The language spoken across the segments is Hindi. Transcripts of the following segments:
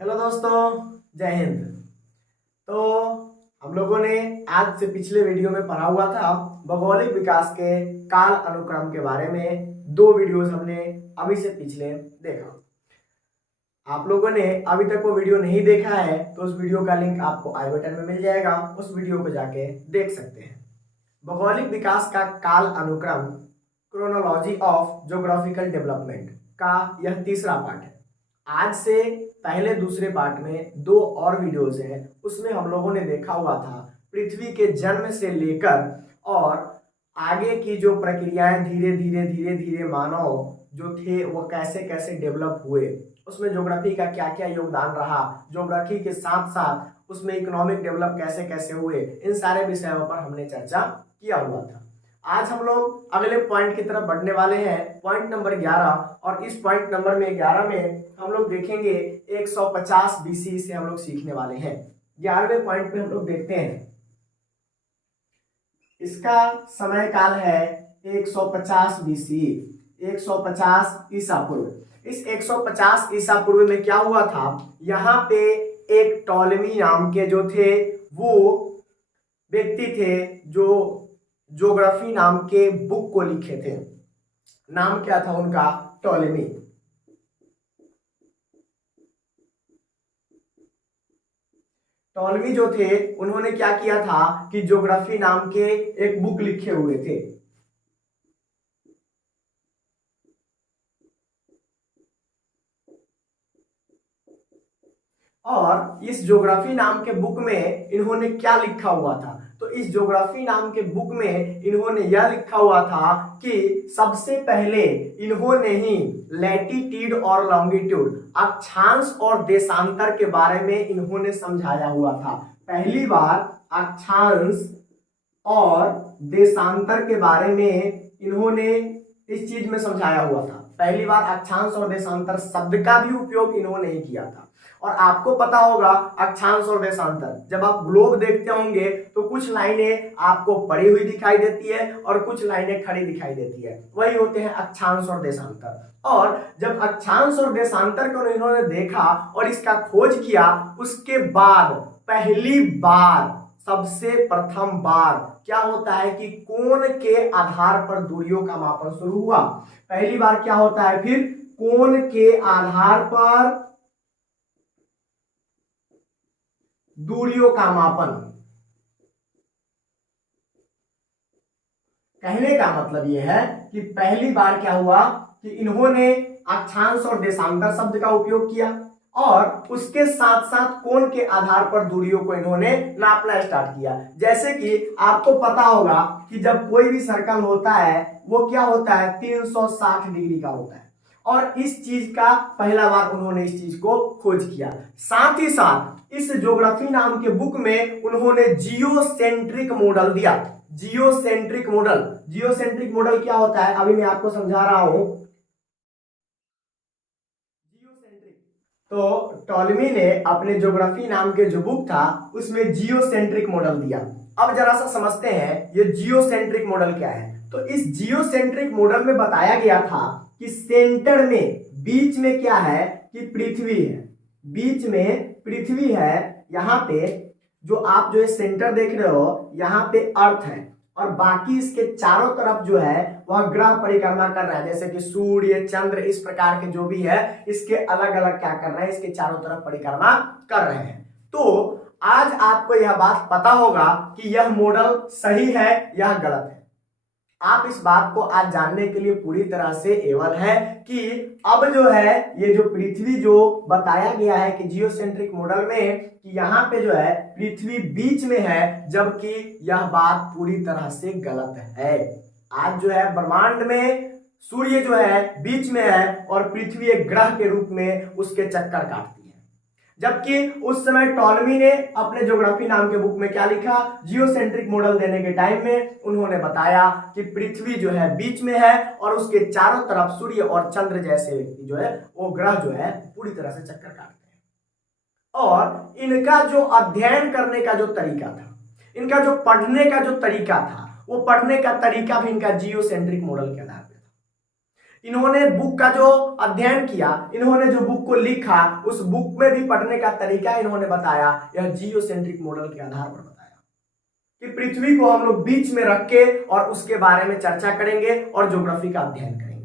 हेलो दोस्तों, जय हिंद। तो हम लोगों ने आज से पिछले वीडियो में पढ़ा हुआ था भौगोलिक विकास के काल अनुक्रम के बारे में। दो वीडियोस हमने अभी से पिछले देखा। आप लोगों ने अभी तक वो वीडियो नहीं देखा है तो उस वीडियो का लिंक आपको आई बटन में मिल जाएगा, उस वीडियो को जाके देख सकते हैं। भौगोलिक विकास का काल अनुक्रम, क्रोनोलॉजी ऑफ ज्योग्राफिकल डेवलपमेंट का यह तीसरा पार्ट है। आज से पहले दूसरे पार्ट में दो और वीडियोस हैं, उसमें हम लोगों ने देखा हुआ था पृथ्वी के जन्म से लेकर और आगे की जो प्रक्रियाएं धीरे धीरे मानव जो थे वो कैसे कैसे डेवलप हुए, उसमें ज्योग्राफी का क्या क्या योगदान रहा, ज्योग्राफी के साथ साथ उसमें इकोनॉमिक डेवलप कैसे कैसे हुए, इन सारे विषयों पर हमने चर्चा किया हुआ था। आज हम लोग अगले पॉइंट की तरफ बढ़ने वाले हैं, पॉइंट नंबर 11। और इस पॉइंट नंबर में 11 में हम लोग देखेंगे 150 बीसी से हम लोग सीखने वाले हैं। 11वें पॉइंट में हम लोग देखते हैं, इसका समय काल है 150 बीसी, 150 ईसा पूर्व। इस 150 ईसा पूर्व में क्या हुआ था, यहाँ पे एक टॉलेमी नाम के जो थे वो व्यक्ति थे जो ज्योग्राफी नाम के बुक को लिखे थे। नाम क्या था उनका, टॉलेमी। टॉलेमी जो थे उन्होंने क्या किया था कि ज्योग्राफी नाम के एक बुक लिखे हुए थे। और इस ज्योग्राफी नाम के बुक में इन्होंने क्या लिखा हुआ था, तो इस ज्योग्राफी नाम के बुक में इन्होंने यह लिखा हुआ था कि सबसे पहले इन्होंने ही लैटिट्यूड और लॉन्गिट्यूड, अक्षांश और देशांतर के बारे में इन्होंने समझाया हुआ था। पहली बार अक्षांश और देशांतर के बारे में इन्होंने इस चीज में समझाया हुआ था। पहली बार अक्षांश और देशांतर शब्द का भी उपयोग इन्होंने ही किया था। और आपको पता होगा अक्षांश और देशांतर, जब आप ग्लोब देखते होंगे तो कुछ लाइनें आपको पड़ी हुई दिखाई देती है और कुछ लाइनें खड़ी दिखाई देती है, वही होते हैं अक्षांश और देशांतर। और जब अक्षांश और देशांतर को इन्होंने देखा और इसका खोज किया, उसके बाद पहली बार, सबसे प्रथम बार क्या होता है कि कोण के आधार पर दूरियों का मापन शुरू हुआ। पहली बार क्या होता है, फिर कोण के आधार पर दूरियों का मापन। कहने का मतलब यह है कि पहली बार क्या हुआ कि इन्होंने अक्षांश और देशांतर शब्द का उपयोग किया और उसके साथ साथ कोण के आधार पर दूरियों को इन्होंने नापना स्टार्ट किया। जैसे कि आपको पता होगा कि जब कोई भी सर्कल होता है वो क्या होता है, 360 डिग्री का होता है। और इस चीज का पहला बार उन्होंने इस चीज को खोज किया। साथ ही साथ इस ज्योग्राफी नाम के बुक में उन्होंने जियोसेंट्रिक मॉडल दिया। जियोसेंट्रिक मॉडल, जियोसेंट्रिक मॉडल क्या होता है अभी मैं आपको समझा रहा हूं। तो टॉलेमी ने अपने ज्योग्राफी नाम के जो बुक था उसमें जियोसेंट्रिक मॉडल दिया। अब जरा सा समझते हैं ये जियोसेंट्रिक मॉडल क्या है। तो इस जियोसेंट्रिक मॉडल में बताया गया था कि सेंटर में, बीच में क्या है कि पृथ्वी है, बीच में पृथ्वी है। यहाँ पे जो आप जो सेंटर देख रहे हो यहाँ पे अर्थ है और बाकी इसके चारों तरफ जो है वह ग्रह परिक्रमा कर रहा है, जैसे कि सूर्य, चंद्र, इस प्रकार के जो भी है इसके अलग अलग क्या कर रहे हैं, इसके चारों तरफ परिक्रमा कर रहे हैं। तो आज आपको यह बात पता होगा कि यह मॉडल सही है या गलत है। आप इस बात को आज जानने के लिए पूरी तरह से एबल है कि अब जो है ये जो पृथ्वी जो बताया गया है कि जियोसेंट्रिक मॉडल में कि यहाँ पे जो है पृथ्वी बीच में है, जबकि यह बात पूरी तरह से गलत है। आज जो है ब्रह्मांड में सूर्य जो है बीच में है और पृथ्वी एक ग्रह के रूप में उसके चक्कर काटती है। जबकि उस समय टॉलेमी ने अपने ज्योग्राफी नाम के बुक में क्या लिखा, जियोसेंट्रिक मॉडल देने के टाइम में उन्होंने बताया कि पृथ्वी जो है बीच में है और उसके चारों तरफ सूर्य और चंद्र जैसे जो है वो ग्रह जो है पूरी तरह से चक्कर काटते हैं। और इनका जो अध्ययन करने का जो तरीका था, इनका जो पढ़ने का जो तरीका था, वो पढ़ने का तरीका भी इनका जियोसेंट्रिक मॉडल के आधार पर था। इन्होंने बुक का जो अध्ययन किया, इन्होंने जो बुक को लिखा, उस बुक में भी पढ़ने का तरीका इन्होंने बताया, यह जियोसेंट्रिक मॉडल के आधार पर बताया कि पृथ्वी को हम लोग बीच में रख के और उसके बारे में चर्चा करेंगे और ज्योग्राफी का अध्ययन करेंगे।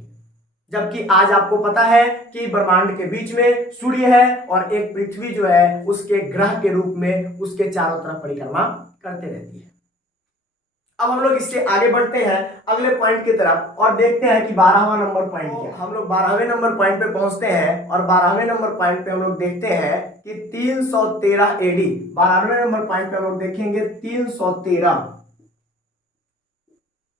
जबकि आज आपको पता है कि ब्रह्मांड के बीच में सूर्य है और एक पृथ्वी जो है उसके ग्रह के रूप में उसके चारों तरफ परिक्रमा करते रहती है। अब हम लोग इससे आगे बढ़ते हैं अगले पॉइंट की तरफ और देखते हैं कि 12वां नंबर पॉइंट क्या है। हम लोग 12वें नंबर पॉइंट पे पहुंचते हैं और 12वें नंबर पॉइंट पे हम लोग देखते हैं कि 313 एडी। 12वें नंबर पॉइंट पे हम लोग देखेंगे 313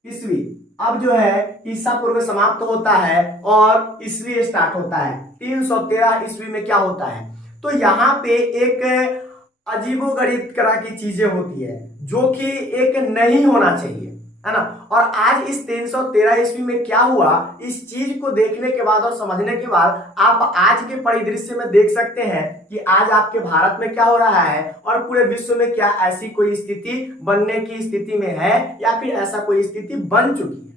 ईस्वी। अब जो है ईसा पूर्व समाप्त होता है और ईस्वी स्टार्ट होता है। 313 ईस्वी में क्या होता है, तो यहाँ पे एक अजीबोगरीब तरह की चीजें होती है जो कि एक नहीं होना चाहिए, है ना। और आज इस 313 ईस्वी में क्या हुआ, इस चीज को देखने के बाद और समझने के बाद आप आज के परिदृश्य में देख सकते हैं कि आज आपके भारत में क्या हो रहा है और पूरे विश्व में क्या ऐसी कोई स्थिति बनने की स्थिति में है या फिर ऐसा कोई स्थिति बन चुकी है।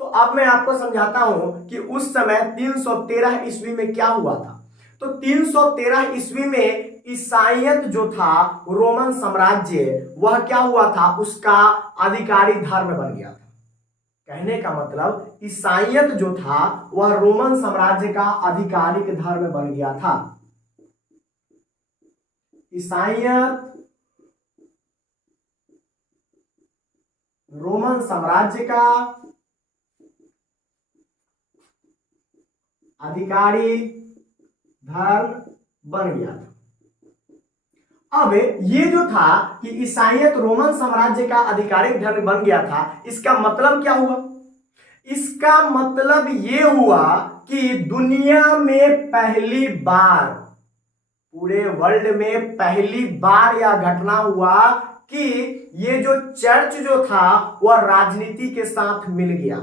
तो अब मैं आपको समझाता हूं कि उस समय 313 ईस्वी में क्या हुआ था। तो 313 ईस्वी में ईसाईयत जो था, रोमन साम्राज्य, वह क्या हुआ था, उसका आधिकारिक धर्म बन गया था। कहने का मतलब ईसाईयत जो था वह रोमन साम्राज्य का आधिकारिक धर्म बन गया था। ईसाईयत रोमन साम्राज्य का आधिकारिक धर्म बन गया था। अब ये जो था कि ईसाईयत रोमन साम्राज्य का आधिकारिक धर्म बन गया था, इसका मतलब क्या हुआ, इसका मतलब ये हुआ कि दुनिया में पहली बार, पूरे वर्ल्ड में पहली बार यह घटना हुआ कि ये जो चर्च जो था वह राजनीति के साथ मिल गया।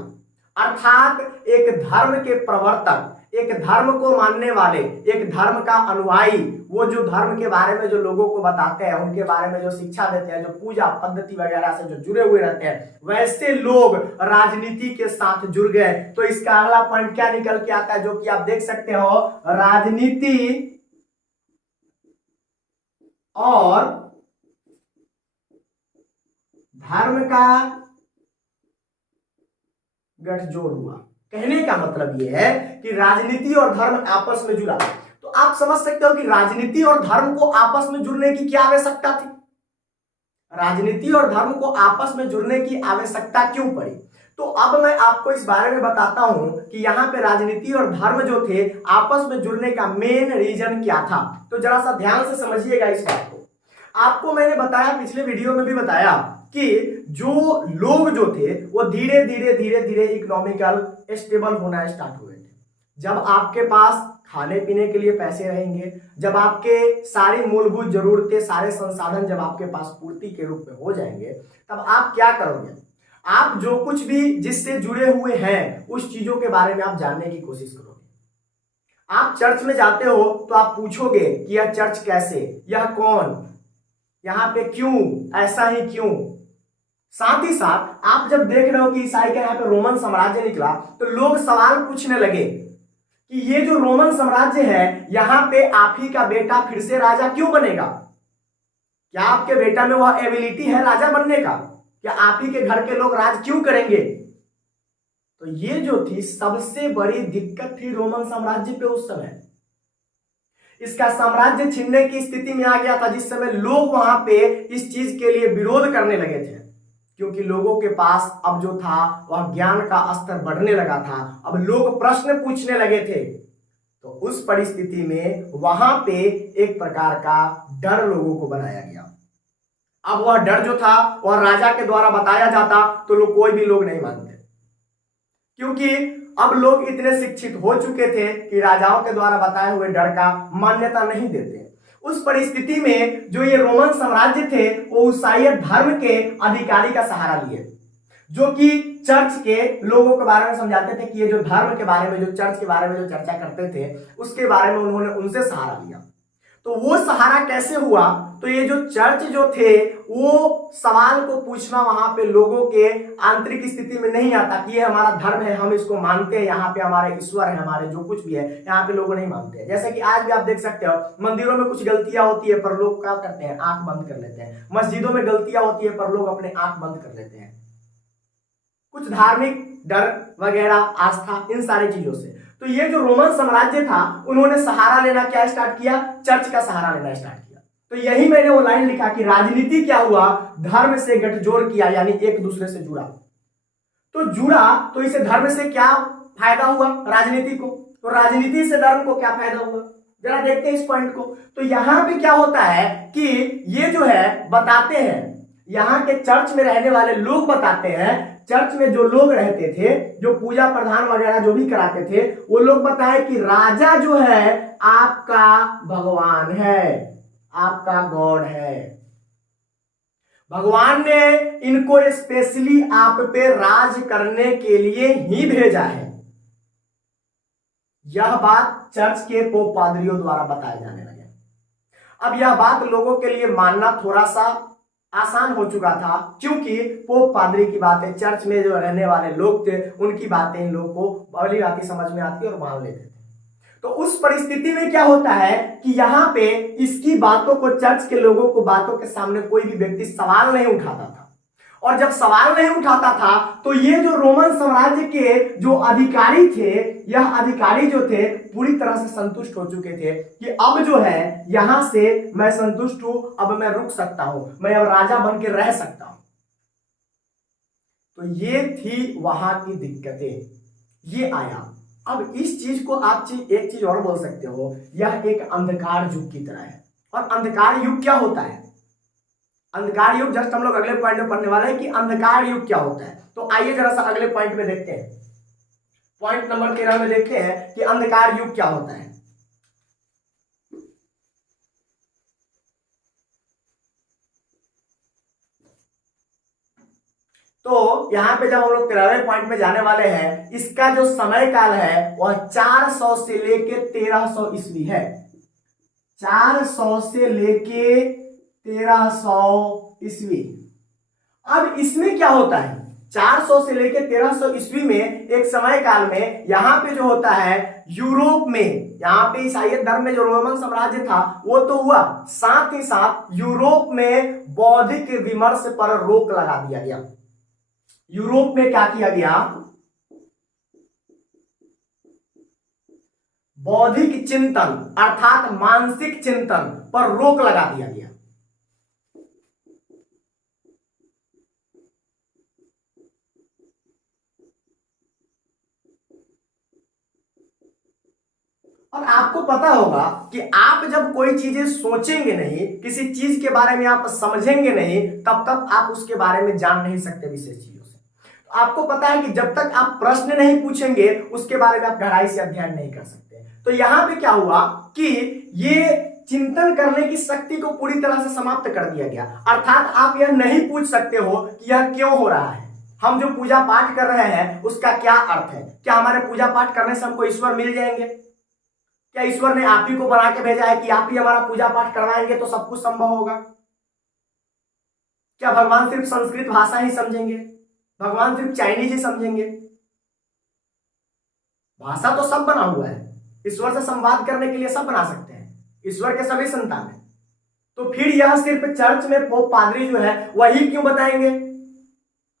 अर्थात एक धर्म के प्रवर्तक, एक धर्म को मानने वाले, एक धर्म का अनुयायी, वो जो धर्म के बारे में जो लोगों को बताते हैं, उनके बारे में जो शिक्षा देते हैं, जो पूजा पद्धति वगैरह से जो जुड़े हुए रहते हैं, वैसे लोग राजनीति के साथ जुड़ गए। तो इसका अगला पॉइंट क्या निकल के आता है, जो कि आप देख सकते हो, राजनीति और धर्म का गठजोड़ हुआ। कहने का मतलब यह है कि राजनीति और धर्म आपस में जुड़ा। तो आप समझ सकते हो कि राजनीति और धर्म को आपस में जुड़ने की क्या आवश्यकता थी, राजनीति और धर्म को आपस में जुड़ने की आवश्यकता क्यों पड़ी। तो अब मैं आपको इस बारे में बताता हूं कि यहाँ पे राजनीति और धर्म जो थे आपस में जुड़ने का मेन रीजन क्या था। तो जरा सा ध्यान से समझिएगा इस बात को। आपको मैंने बताया, पिछले वीडियो में भी बताया कि जो लोग जो थे वो धीरे धीरे इकोनॉमिकल स्टेबल होना स्टार्ट हुए थे। जब आपके पास खाने पीने के लिए पैसे रहेंगे, जब आपके सारी मूलभूत जरूरतें, सारे संसाधन जब आपके पास पूर्ति के रूप में हो जाएंगे, तब आप क्या करोगे, आप जो कुछ भी जिससे जुड़े हुए हैं उस चीजों के बारे में आप जानने की कोशिश करोगे। आप चर्च में जाते हो तो आप पूछोगे कि यह चर्च कैसे, यह कौन, यहाँ पे क्यों, ऐसा ही क्यों। साथ ही साथ आप जब देख रहे हो कि ईसाई का यहाँ पे रोमन साम्राज्य निकला, तो लोग सवाल पूछने लगे कि ये जो रोमन साम्राज्य है, यहाँ पे आप ही का बेटा फिर से राजा क्यों बनेगा, क्या आपके बेटा में वह एबिलिटी है राजा बनने का, क्या आप ही के घर के लोग राज क्यों करेंगे। तो ये जो थी सबसे बड़ी दिक्कत थी रोमन साम्राज्य पे उस समय। इसका साम्राज्य छीनने की स्थिति में आ गया था, जिस समय लोग वहां पे इस चीज के लिए विरोध करने लगे थे, क्योंकि लोगों के पास अब जो था वह ज्ञान का स्तर बढ़ने लगा था, अब लोग प्रश्न पूछने लगे थे। तो उस परिस्थिति में वहां पे एक प्रकार का डर लोगों को बनाया गया। अब वह डर जो था वह राजा के द्वारा बताया जाता तो लोग, कोई भी लोग नहीं मानते, क्योंकि अब लोग इतने शिक्षित हो चुके थे कि राजाओं के द्वारा बताए हुए डर का मान्यता नहीं देते। उस परिस्थिति में जो ये रोमन साम्राज्य थे वो ईसाई धर्म के अधिकारी का सहारा लिए, जो कि चर्च के लोगों के बारे में समझाते थे कि ये जो धर्म के बारे में, जो चर्च के बारे में जो चर्चा करते थे, उसके बारे में उन्होंने उनसे सहारा लिया। तो वो सहारा कैसे हुआ? तो ये जो चर्च जो थे वो सवाल को पूछना वहां पे लोगों के आंतरिक स्थिति में नहीं आता कि ये हमारा धर्म है, हम इसको मानते हैं, यहाँ पे हमारे ईश्वर है, हमारे जो कुछ भी है, यहाँ पे लोग नहीं मानते हैं। जैसे कि आज भी आप देख सकते हो मंदिरों में कुछ गलतियां होती है पर लोग क्या करते हैं, आंख बंद कर लेते हैं। मस्जिदों में गलतियां होती है पर लोग अपने आंख बंद कर लेते हैं, कुछ धार्मिक डर वगैरह, आस्था, इन सारी चीजों से। तो ये जो रोमन साम्राज्य था उन्होंने सहारा लेना क्या स्टार्ट किया? चर्च का सहारा लेना स्टार्ट किया। तो यही मैंने वो लाइन लिखा कि राजनीति क्या हुआ? धर्म से गठजोड़ किया, यानी एक दूसरे से जुड़ा। तो जुड़ा तो इसे धर्म से क्या फायदा हुआ? राजनीति को। तो राजनीति से धर्म को क्या फायदा हुआ? जरा देखते हैं इस पॉइंट को। तो यहां पे क्या होता है कि ये जो है बताते हैं, यहाँ के चर्च में रहने वाले लोग बताते हैं, चर्च में जो लोग रहते थे, जो पूजा प्रधान वगैरह जो भी कराते थे, वो लोग बताए कि राजा जो है आपका भगवान है, आपका गॉड है। भगवान ने इनको स्पेशली आप पे राज करने के लिए ही भेजा है। यह बात चर्च के पोप पादरियों द्वारा बताए जाने लगे। अब यह बात लोगों के लिए मानना थोड़ा सा आसान हो चुका था, क्योंकि पोप पादरी की बातें, चर्च में जो रहने वाले लोग थे उनकी बातें इन लोगों को भली भांति समझ में आती और मान लेते थे। तो उस परिस्थिति में क्या होता है कि यहाँ पे इसकी बातों को, चर्च के लोगों को बातों के सामने कोई भी व्यक्ति सवाल नहीं उठाता था। और जब सवाल नहीं उठाता था तो ये जो रोमन साम्राज्य के जो अधिकारी थे, यह अधिकारी जो थे पूरी तरह से संतुष्ट हो चुके थे कि अब जो है यहां से मैं संतुष्ट हूं, अब मैं रुक सकता हूं, मैं अब राजा बन के रह सकता हूं। तो ये थी वहां की दिक्कतें, ये आया। अब इस चीज को आप एक चीज और बोल सकते हो, यह एक अंधकार युग की तरह है। और अंधकार युग क्या होता है? अंधकार युग जस्ट हम लोग अगले पॉइंट में पढ़ने वाले हैं कि अंधकार युग क्या होता है। तो आइए जरा सा अगले पॉइंट में देखते हैं, पॉइंट नंबर 13 में देखते हैं कि अंधकार युग क्या होता है। तो यहां पे जब हम लोग 13वें पॉइंट में जाने वाले हैं, इसका जो समय काल है वह 400 से लेके 1300 ईस्वी है। 400 से लेके 1300 ईस्वी। अब इसमें क्या होता है? 400 से लेके 1300 ईस्वी में एक समय काल में यहां पे जो होता है यूरोप में, यहां पे ईसाई धर्म में जो रोमन साम्राज्य था वो तो हुआ, साथ ही साथ यूरोप में बौद्धिक विमर्श पर रोक लगा दिया गया। यूरोप में क्या किया गया? बौद्धिक चिंतन अर्थात मानसिक चिंतन पर रोक लगा दिया गया। और आपको पता होगा कि आप जब कोई चीजें सोचेंगे नहीं, किसी चीज के बारे में आप समझेंगे नहीं, तब तक आप उसके बारे में जान नहीं सकते विशेष चीजों से। तो आपको पता है कि जब तक आप प्रश्न नहीं पूछेंगे उसके बारे में आप गहराई से अध्ययन नहीं कर सकते। तो यहां पे क्या हुआ कि ये चिंतन करने की शक्ति को पूरी तरह से समाप्त कर दिया गया। अर्थात आप यह नहीं पूछ सकते हो कि यह क्यों हो रहा है, हम जो पूजा पाठ कर रहे हैं उसका क्या अर्थ है, क्या हमारे पूजा पाठ करने से हमको ईश्वर मिल जाएंगे, क्या ईश्वर ने आप ही को बना के भेजा है कि आप ही हमारा पूजा पाठ करवाएंगे तो सब कुछ संभव होगा, क्या भगवान सिर्फ संस्कृत भाषा ही समझेंगे, भगवान सिर्फ चाइनीज ही समझेंगे? भाषा तो सब बना हुआ है, ईश्वर से संवाद करने के लिए सब बना सकते हैं, ईश्वर के सभी संतान हैं। तो फिर यह सिर्फ चर्च में पोप पादरी जो है वही क्यों बताएंगे,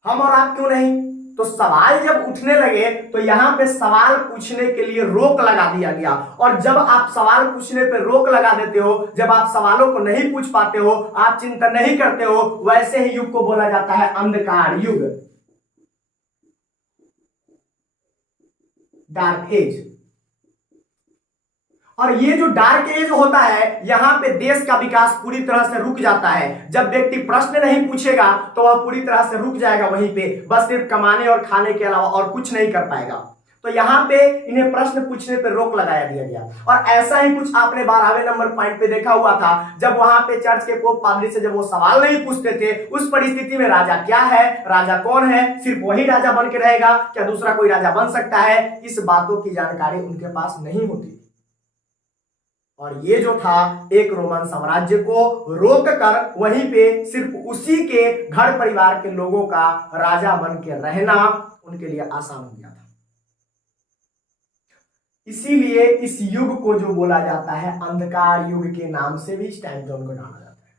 हम और आप क्यों नहीं? तो सवाल जब उठने लगे तो यहां पे सवाल पूछने के लिए रोक लगा दिया गया। और जब आप सवाल पूछने पे रोक लगा देते हो, जब आप सवालों को नहीं पूछ पाते हो, आप चिंतन नहीं करते हो, वैसे ही युग को बोला जाता है अंधकार युग, डार्क एज। और ये जो डार्क एज होता है, यहां पे देश का विकास पूरी तरह से रुक जाता है। जब व्यक्ति प्रश्न नहीं पूछेगा तो वह पूरी तरह से रुक जाएगा वहीं पे, बस सिर्फ कमाने और खाने के अलावा और कुछ नहीं कर पाएगा। तो यहाँ पे इन्हें प्रश्न पूछने पे रोक लगाया दिया गया। और ऐसा ही कुछ आपने 12वें नंबर पॉइंट पे देखा हुआ था, जब वहां पे चर्च के पोप पादरी से जब वो सवाल नहीं पूछते थे, उस परिस्थिति में राजा क्या है, राजा कौन है, सिर्फ वही राजा बन के रहेगा, क्या दूसरा कोई राजा बन सकता है, इस बातों की जानकारी उनके पास नहीं होती। और ये जो था एक रोमन साम्राज्य को रोक कर वहीं पे सिर्फ उसी के घर परिवार के लोगों का राजा बन के रहना उनके लिए आसान हो गया था। इसीलिए इस युग को जो बोला जाता है अंधकार युग के नाम से भी इस टाइम पे उनको जाना जाता है।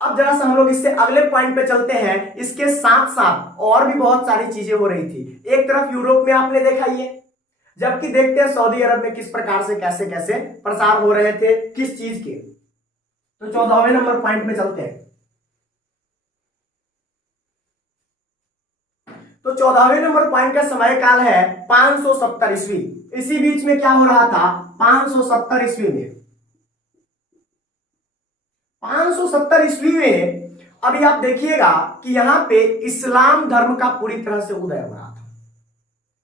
अब जरा सा हम लोग इससे अगले पॉइंट पे चलते हैं। इसके साथ साथ और भी बहुत सारी चीजें हो रही थी। एक तरफ यूरोप में आपने देखा ये, जबकि देखते हैं सऊदी अरब में किस प्रकार से कैसे कैसे प्रसार हो रहे थे किस चीज के। तो 14वें नंबर पॉइंट में चलते हैं। तो 14वें नंबर पॉइंट का समय काल है 570 ईस्वी। इसी बीच में क्या हो रहा था 570 ईस्वी में, 570 ईस्वी में अभी आप देखिएगा कि यहां पे इस्लाम धर्म का पूरी तरह से उदय हो रहा था।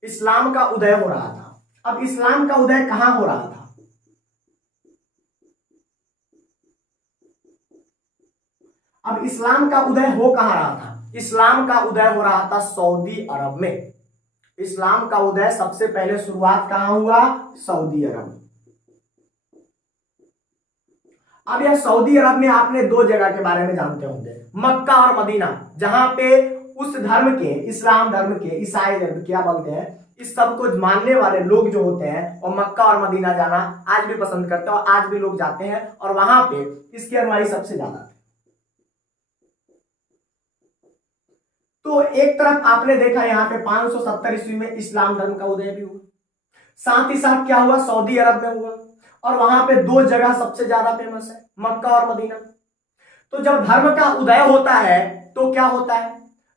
इस्लाम का उदय हो रहा था। अब इस्लाम का उदय कहां हो रहा था? अब इस्लाम का उदय हो कहां रहा था? इस्लाम का उदय हो रहा था सऊदी अरब में। इस्लाम का उदय सबसे पहले शुरुआत कहां हुआ? सऊदी अरब। अब यह सऊदी अरब में आपने दो जगह के बारे में जानते होंगे, मक्का और मदीना, जहां पे उस धर्म के, इस्लाम धर्म के, ईसाई धर्म क्या बोलते हैं, इस सब को मानने वाले लोग जो होते हैं और मक्का और मदीना जाना आज भी पसंद करते हैं और आज भी लोग जाते हैं और वहां पे इसकी अनुयायी सबसे ज्यादा थे। तो एक तरफ आपने देखा यहाँ पे 570 ईस्वी में इस्लाम धर्म का उदय भी हुआ, साथ ही साथ क्या हुआ सऊदी अरब में हुआ और वहां पे दो जगह सबसे ज्यादा फेमस है, मक्का और मदीना। तो जब धर्म का उदय होता है तो क्या होता है,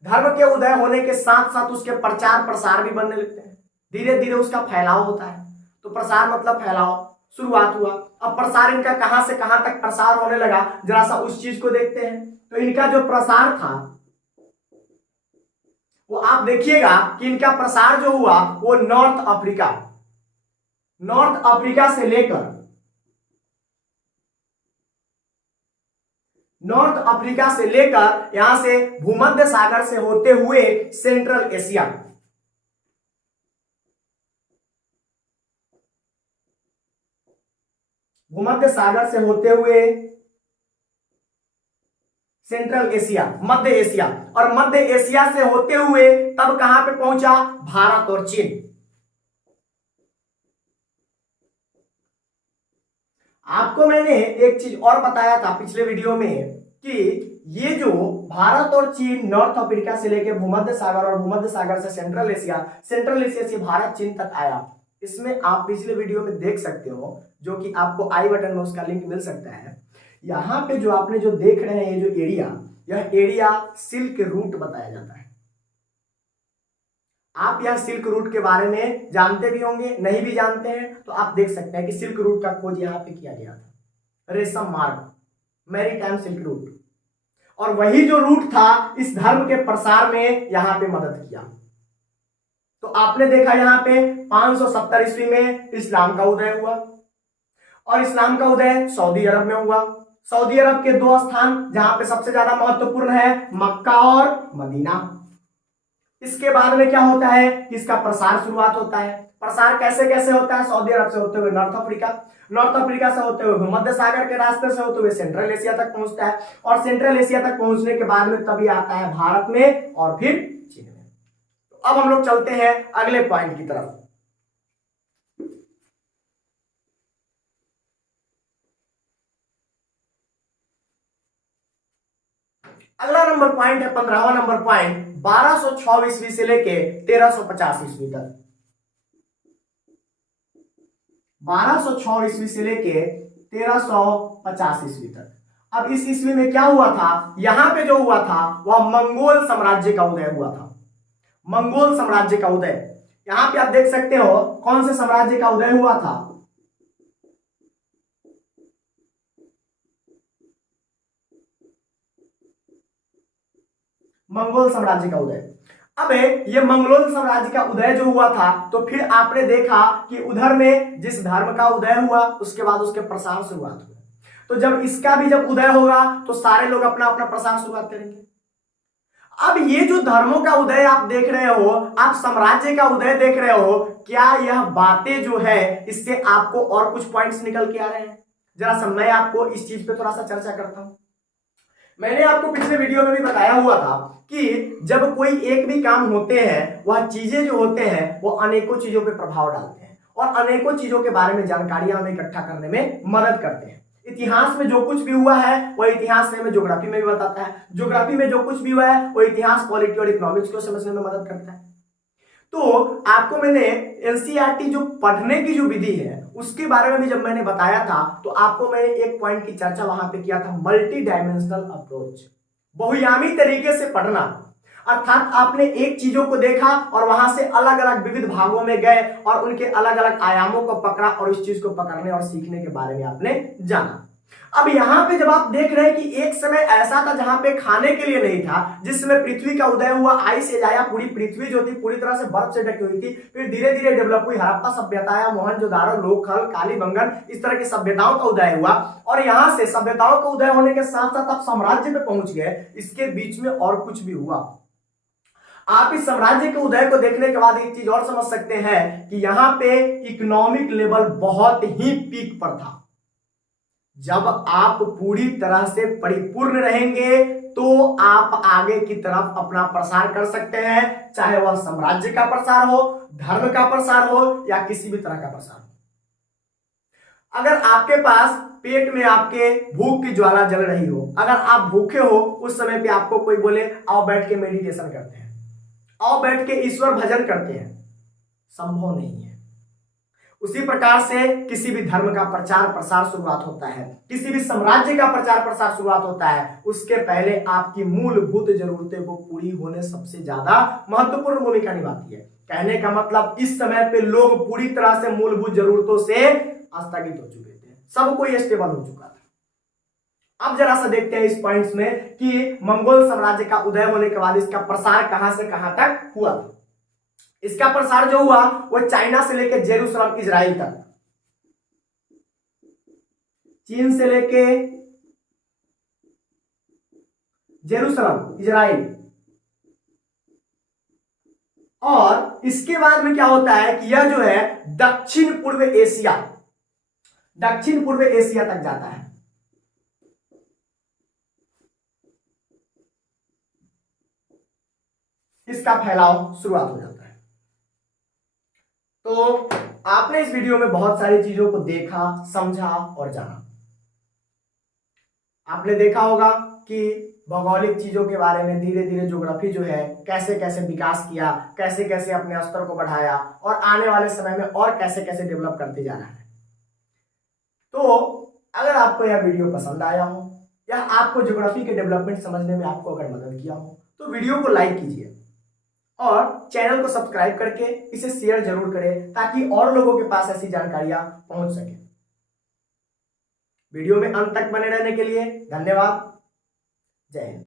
धर्म के उदय होने के साथ साथ उसके प्रचार प्रसार भी बनने लगते हैं, धीरे धीरे उसका फैलाव होता है। तो प्रसार मतलब फैलाव, शुरुआत हुआ। अब प्रसार इनका कहां से कहां तक प्रसार होने लगा, जरा सा उस चीज को देखते हैं। तो इनका जो प्रसार था वो आप देखिएगा कि इनका प्रसार जो हुआ वो नॉर्थ अफ्रीका से लेकर यहां से भूमध्य सागर से होते हुए सेंट्रल एशिया, भूमध्य सागर से होते हुए सेंट्रल एशिया, मध्य एशिया, और मध्य एशिया से होते हुए तब कहां पे पहुंचा? भारत और चीन। आपको मैंने एक चीज और बताया था पिछले वीडियो में कि ये जो भारत और चीन नॉर्थ अफ्रीका से लेकर भूमध्य सागर और भूमध्य सागर से सेंट्रल एशिया से भारत चीन तक आया, इसमें आप पिछले वीडियो में देख सकते हो, जो कि आपको आई बटन में उसका लिंक मिल सकता है। यहां पे जो आपने जो देख रहे हैं ये जो एरिया, यह एरिया सिल्क रूट बताया जाता है। आप यह सिल्क रूट के बारे में जानते भी होंगे, नहीं भी जानते हैं तो आप देख सकते हैं कि सिल्क रूट का खोज यहां पे किया गया था, रेशम मार्ग, मैरीटाइम सिल्क रूट, और वही जो रूट था इस धर्म के प्रसार में यहां पे मदद किया। तो आपने देखा यहां पे 570 ईस्वी में इस्लाम का उदय हुआ और इस्लाम का उदय सऊदी अरब में हुआ। सऊदी अरब के दो स्थान जहां पे सबसे ज्यादा महत्वपूर्ण है, मक्का और मदीना। इसके बाद में क्या होता है कि इसका प्रसार शुरुआत होता है। प्रसार कैसे कैसे होता है? सऊदी अरब से होते हुए नॉर्थ अफ्रीका से होते हुए भूमध्य सागर के रास्ते से होते हुए सेंट्रल एशिया तक पहुंचता है और सेंट्रल एशिया तक पहुंचने के बाद में तभी आता है भारत में और फिर चीन में। तो अब हम लोग चलते हैं अगले पॉइंट की तरफ। अगला नंबर पॉइंट है 15वां नंबर पॉइंट, 1206 ईस्वी से लेके 1350 ईस्वी तक। 1206 ईस्वी से लेके 1350 ईस्वी तक। अब इस ईस्वी में क्या हुआ था? यहां पे जो हुआ था वह मंगोल साम्राज्य का उदय हुआ था। मंगोल साम्राज्य का उदय, यहां पे आप देख सकते हो कौन से साम्राज्य का उदय हुआ था? मंगोल साम्राज्य का उदय। अब ये मंगोल साम्राज्य का उदय जो हुआ था तो फिर आपने देखा कि उधर में जिस धर्म का उदय हुआ उसके बाद उसके प्रसार शुरुआत हुआ। तो जब इसका भी जब उदय होगा तो सारे लोग अपना अपना प्रसार शुरुआत करेंगे। अब ये जो धर्मों का उदय आप देख रहे हो, आप साम्राज्य का उदय देख रहे हो, क्या यह बातें जो है इससे आपको और कुछ पॉइंट्स निकल के आ रहे हैं? जरा सा मैं आपको इस चीज पे थोड़ा सा चर्चा करता हूं। मैंने आपको पिछले वीडियो में भी बताया हुआ था कि जब कोई एक भी काम होते हैं, वह चीजें जो होते हैं वो अनेकों चीजों पे प्रभाव डालते हैं और अनेकों चीजों के बारे में जानकारियां हमें इकट्ठा करने में मदद करते हैं। इतिहास में जो कुछ भी हुआ है वह इतिहास में ज्योग्राफी में भी बताता है, ज्योग्राफी में जो कुछ भी हुआ है वो इतिहास, पॉलिटी और इकोनॉमिक्स को समझने में मदद करता है। तो आपको मैंने एनसीईआरटी जो पढ़ने की जो विधि है उसके बारे में भी जब मैंने बताया था, तो आपको मैंने एक पॉइंट की चर्चा वहां पे किया था, मल्टी डायमेंशनल अप्रोच, बहुआयामी तरीके से पढ़ना। अर्थात आपने एक चीजों को देखा और वहां से अलग अलग विविध भागों में गए और उनके अलग अलग आयामों को पकड़ा और इस चीज को पकड़ने और सीखने के बारे में आपने जाना। अब यहां पे जब आप देख रहे हैं कि एक समय ऐसा था जहां पे खाने के लिए नहीं था, जिस समय पृथ्वी का उदय हुआ, आइस एज आया, पूरी पृथ्वी जो थी पूरी तरह से बर्फ से ढकी हुई थी, फिर धीरे धीरे डेवलप हुई, हड़प्पा सभ्यता आया, मोहनजोदाड़ो, लोथल, कालीबंगन, इस तरह की सभ्यताओं का उदय हुआ और यहां से सभ्यताओं का उदय होने के साथ साथ आप साम्राज्य पे पहुंच गए। इसके बीच में और कुछ भी हुआ। आप इस साम्राज्य के उदय को देखने के बाद एक चीज और समझ सकते हैं कि यहां पे इकोनॉमिक लेवल बहुत ही पीक पर था। जब आप पूरी तरह से परिपूर्ण रहेंगे तो आप आगे की तरफ अपना प्रसार कर सकते हैं, चाहे वह साम्राज्य का प्रसार हो, धर्म का प्रसार हो या किसी भी तरह का प्रसार हो। अगर आपके पास पेट में आपके भूख की ज्वाला जल रही हो, अगर आप भूखे हो, उस समय पे आपको कोई बोले आओ बैठ के मेडिटेशन करते हैं, आओ बैठ के ईश्वर भजन करते हैं, संभव नहीं है। उसी प्रकार से किसी भी धर्म का प्रचार प्रसार शुरुआत होता है, किसी भी साम्राज्य का प्रचार प्रसार शुरुआत होता है, उसके पहले आपकी मूलभूत जरूरतें को पूरी होने सबसे ज्यादा महत्वपूर्ण भूमिका निभाती है। कहने का मतलब इस समय पे लोग पूरी तरह से मूलभूत जरूरतों से आस्थगित हो चुके थे, सब कोई स्टेबल हो चुका था। अब जरा सा देखते हैं इस पॉइंट्स में कि मंगोल साम्राज्य का उदय होने के बाद इसका प्रसार कहां से कहां तक हुआ। इसका प्रसार जो हुआ वो चाइना से लेकर जेरूसलम इजराइल तक, चीन से लेके जेरूसलम इजराइल, और इसके बाद में क्या होता है कि यह जो है दक्षिण पूर्व एशिया तक जाता है। इसका फैलाव शुरुआत हो जाता है। तो आपने इस वीडियो में बहुत सारी चीजों को देखा, समझा और जाना। आपने देखा होगा कि भौगोलिक चीजों के बारे में धीरे धीरे ज्योग्राफी जो है कैसे कैसे विकास किया, कैसे कैसे अपने स्तर को बढ़ाया और आने वाले समय में और कैसे कैसे डेवलप करते जा रहा है। तो अगर आपको यह वीडियो पसंद आया हो या आपको ज्योग्राफी के डेवलपमेंट समझने में आपको अगर मदद किया हो तो वीडियो को लाइक कीजिए और चैनल को सब्सक्राइब करके इसे शेयर जरूर करें ताकि और लोगों के पास ऐसी जानकारियां पहुंच सके। वीडियो में अंत तक बने रहने के लिए धन्यवाद। जय हिंद।